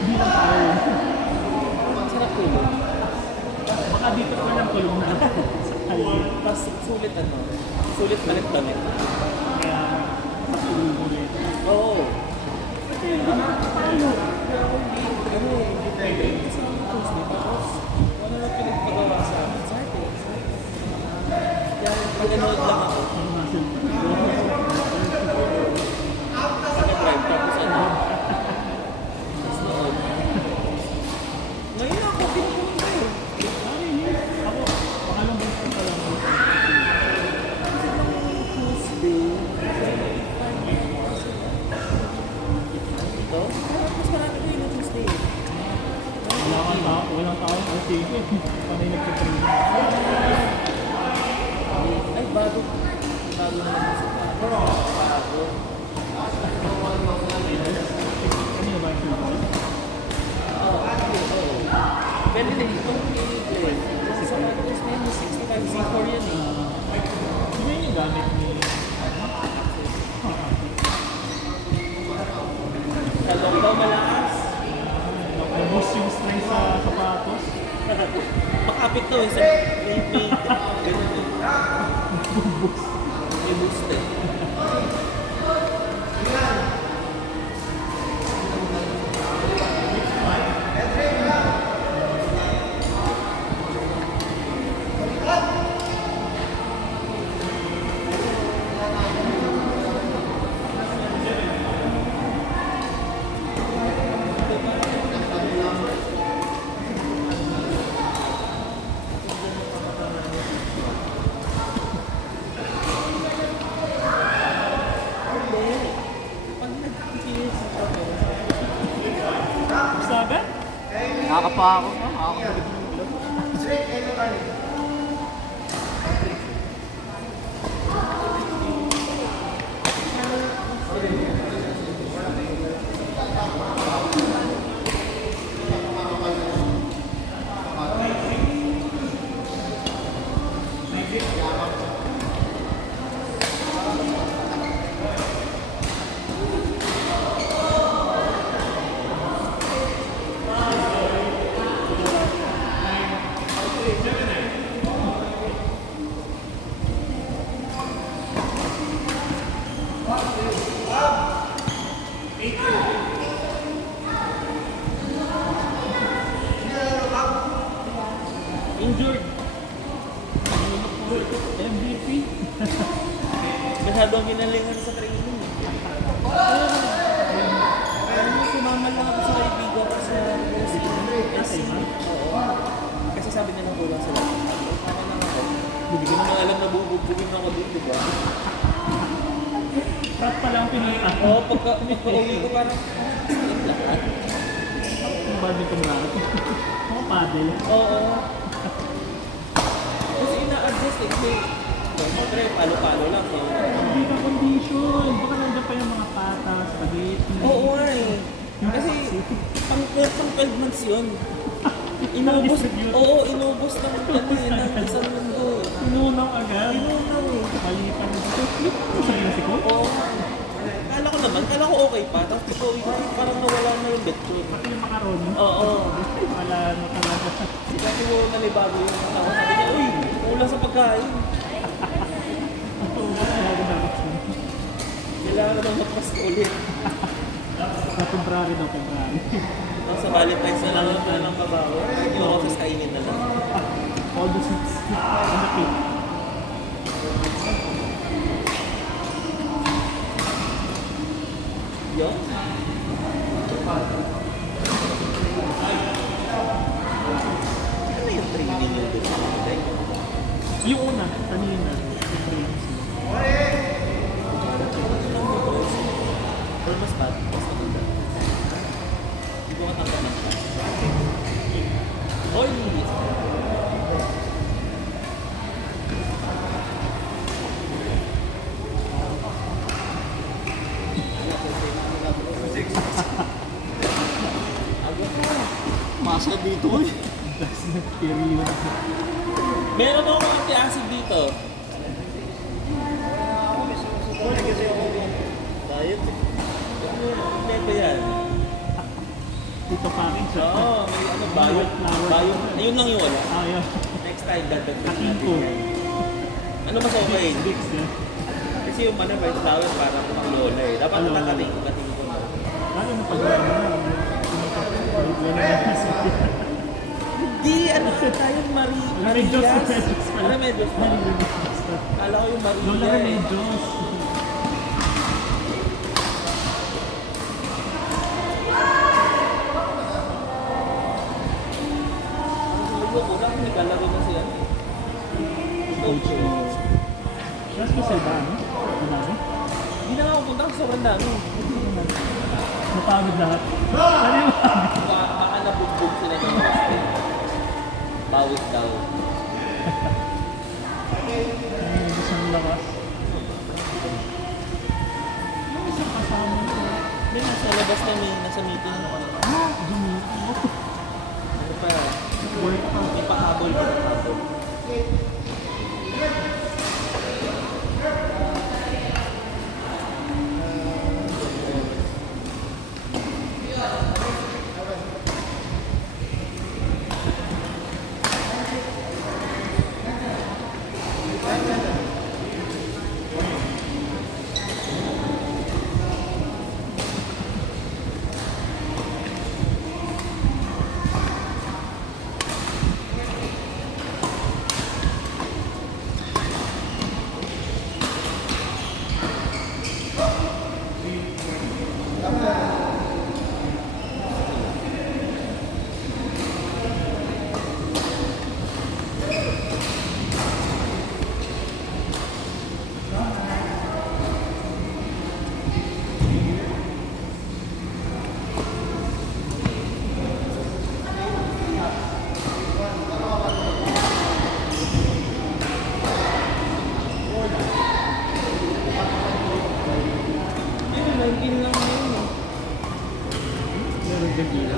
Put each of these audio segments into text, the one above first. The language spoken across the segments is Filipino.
Hindi lang tayo. Sarap tulog. Baka dito ka lang tulog na. Tapos sulit sulit balik-balik. Kaya matulog ulit. Oo. Kasi hindi na tayo. Hindi pwede. Kasi Tuesday, tapos wala na pinagpagawa sa akin. Sa akin. Kaya pag-anood lang ako. Pag-drive, tapos ngayon ako, pinupunin kayo. Ako, pakalong gusto ka lang. Kasi nung Tuesday, ito, mas marami ko yun ng Tuesday. Wala kang tao, walang tao. Kasi panay nagtitraining. Ay, bago. Bago naman sa bago. Ano yung ba yung Pwede din itong i-play. Kasi sa podcast na yun, 65 C4 yan eh. Sino yung gamit ni... Kalong daw malakas. Nabos yung strength sa sapatos. Makapit to eh. May ganun eh. May boost eh. Sabi? Nakakapa ako. Nakakapagod. Injured. MVP. Masyadong ginalingan sa training. Ano, sumama lang ako sa kaibigan ko sa SC. Oo. Kasi sabi niya kulang sila. Tama lang ako. Hindi ko naman alam na bubugbugin ako dito, di ba? Frat pa lang pinita. Oo, pagka-uwi ko parang yung lahat. Ang badminton na. Mga paddle. Oo. Kasi ina-adjust eh. Siyempre, palo-palo lang. So. Hindi ka condition. Baka nandiyan pa yung mga pata, spaghetti. Oo nga eh. Kasi pang 12 months yun. Inubos, oo, inubos ng ano eh, ng isang mundo eh. Inunaw agad. Inunaw eh. Malipan na dito. Ano sa inasi ko? Oo. Kala ko okay pa. Tapos ikaw, parang nawala na yung lechon. Pati yung macaroni. Oo. Wala na talaga. Kasi mo nalibago yung tao. Sabi niya, uy, kulang sa pagkain. Kailangan ko nang magpasko ulit. Sa February daw, February. Sa Valentine's na lang ng babaw. Yung ako sa kainin na lang. All the seats on the cake. Yung? Ano yung training yung doon sa mga Yung una, kanina. yung frames. or mas bad? Mas maganda. Hindi ko matanggal ng class. Or hindi. Masa dito eh. That's not period. Meron ako anti-acid dito. Diet. Ano ba yan? Ito pa rin siya. Oo, may ano, bio. Bio. Ayun lang yung wala. Ah, yun. Next time, dadagdag Kating natin ko. yan. Ano mas okay? Bix, yun. Kasi yung ano, may tawag parang pang lola eh. Dapat Lola. nakating ko. Lalo na pag ano na, Hindi, ano tayo, Remedios. Remedios pa. Remedios. Kala ko yung Maria. Lola Remedios. Ayoko ko lang, naglalaro na siya. Coach. Tapos ko sa iba, ano? Marami? Hindi na ako punta, sobrang dami. Napagod lahat. Ano yung Baka nabugbog sila ng mga bawit daw. Ay, gusto ng lakas. Yung isang kasama ko. Hindi, nasa labas kami, nasa meeting. Ah, dumito. Ano pa? Work pa. May pahabol ba? Pahabol. Ito, 19 lang yun. Meron ka dito.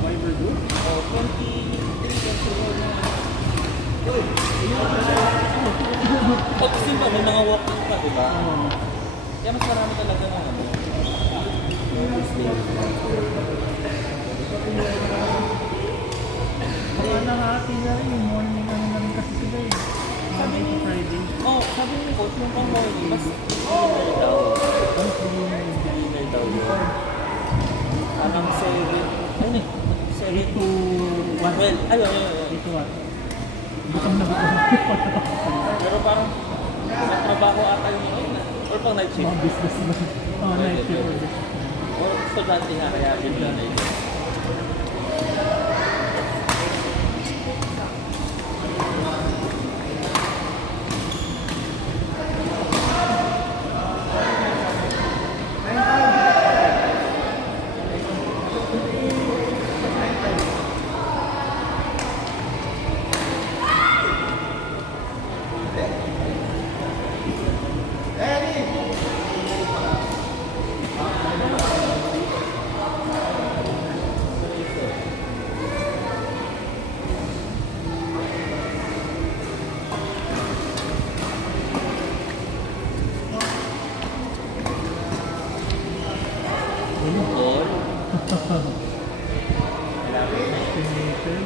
Fiber do? Oh, 23 na. Pag kasi pa, may mga walking pa, di ba? Oo. Kaya mas marami talaga ng ano. Baka nahati na rin yung morning ano na rin kasi sila eh. Monday to Friday. Oh, sabi ni coach, yung pang morning, mas beginner daw. Ang beginner yun. Beginner daw yun. Parang 7, ano eh, 7 to 1. Well, ayun. 8 to 1. Gutom na gutom. Pero parang nagtrabaho ata yun. Or pang night shift. Mga business na. Oh, night shift or business. Or estudyante nga kaya beginner. Or, Estimated.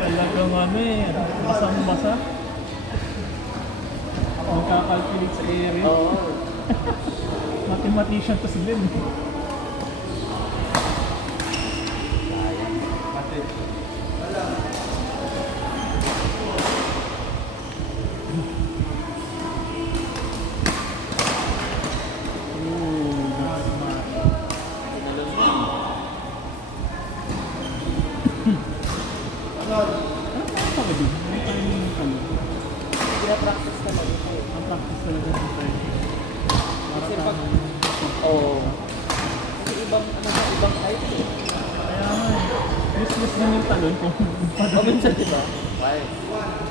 Talagang ano eh, basang-basa. Magkakalculate sa area. Oo. Mathematician to si Glenn. Pina-practice talaga ito eh. Ang practice talaga ng tayo. Kasi pag... Oo. Kasi ibang, ano ba, ibang height eh. Kaya nga eh. Useless din yung talon kung O minsan diba? Why?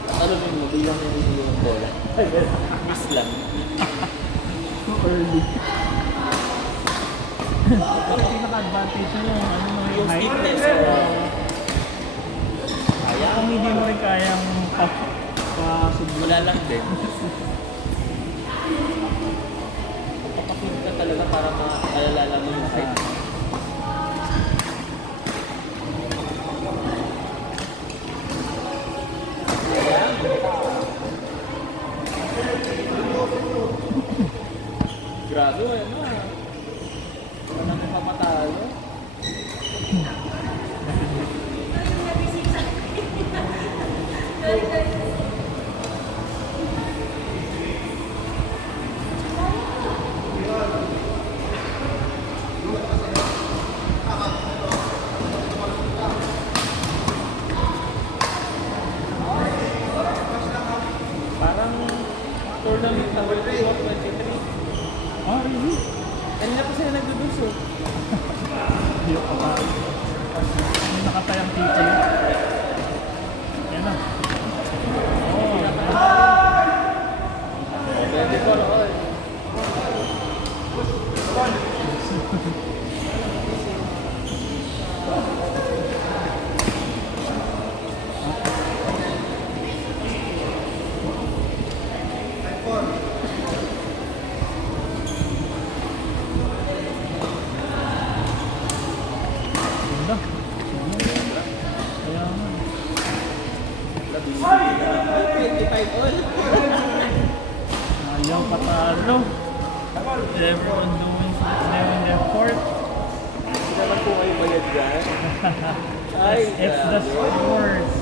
Talunin mo, bilang nilili yung bola. Miss lang. so early. Pero pinaka-advantage nyo yung ano mga Yung height. stiffness. Kaya, Kung hindi mo rin kayang pa-sublo. wala lang din. Kapapakit ka talaga para maalala mo yung height. Grabe, ano ah. Wala nang papatalo. Parang tournament na World Cup 23. Ah, really? Kanina pa sila nagduduso. Hindi ako pa. May nakatayang teacher. Yan na. Oh, Pwede ko all. ganda. Kaya nga. 25 all. Ayaw patalo. Everyone doing their part. Hindi naman po kayo bayad dyan. Ay, It's the sports.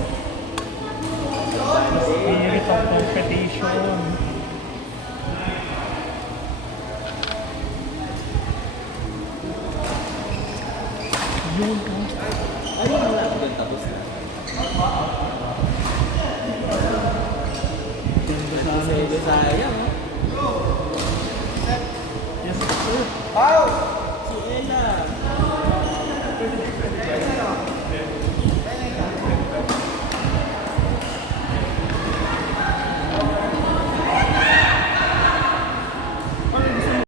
The spirit of competition. Yun. Ay, wala ako doon tapos na. Ganda sa Sayang, oh. Yes, sir. Foul!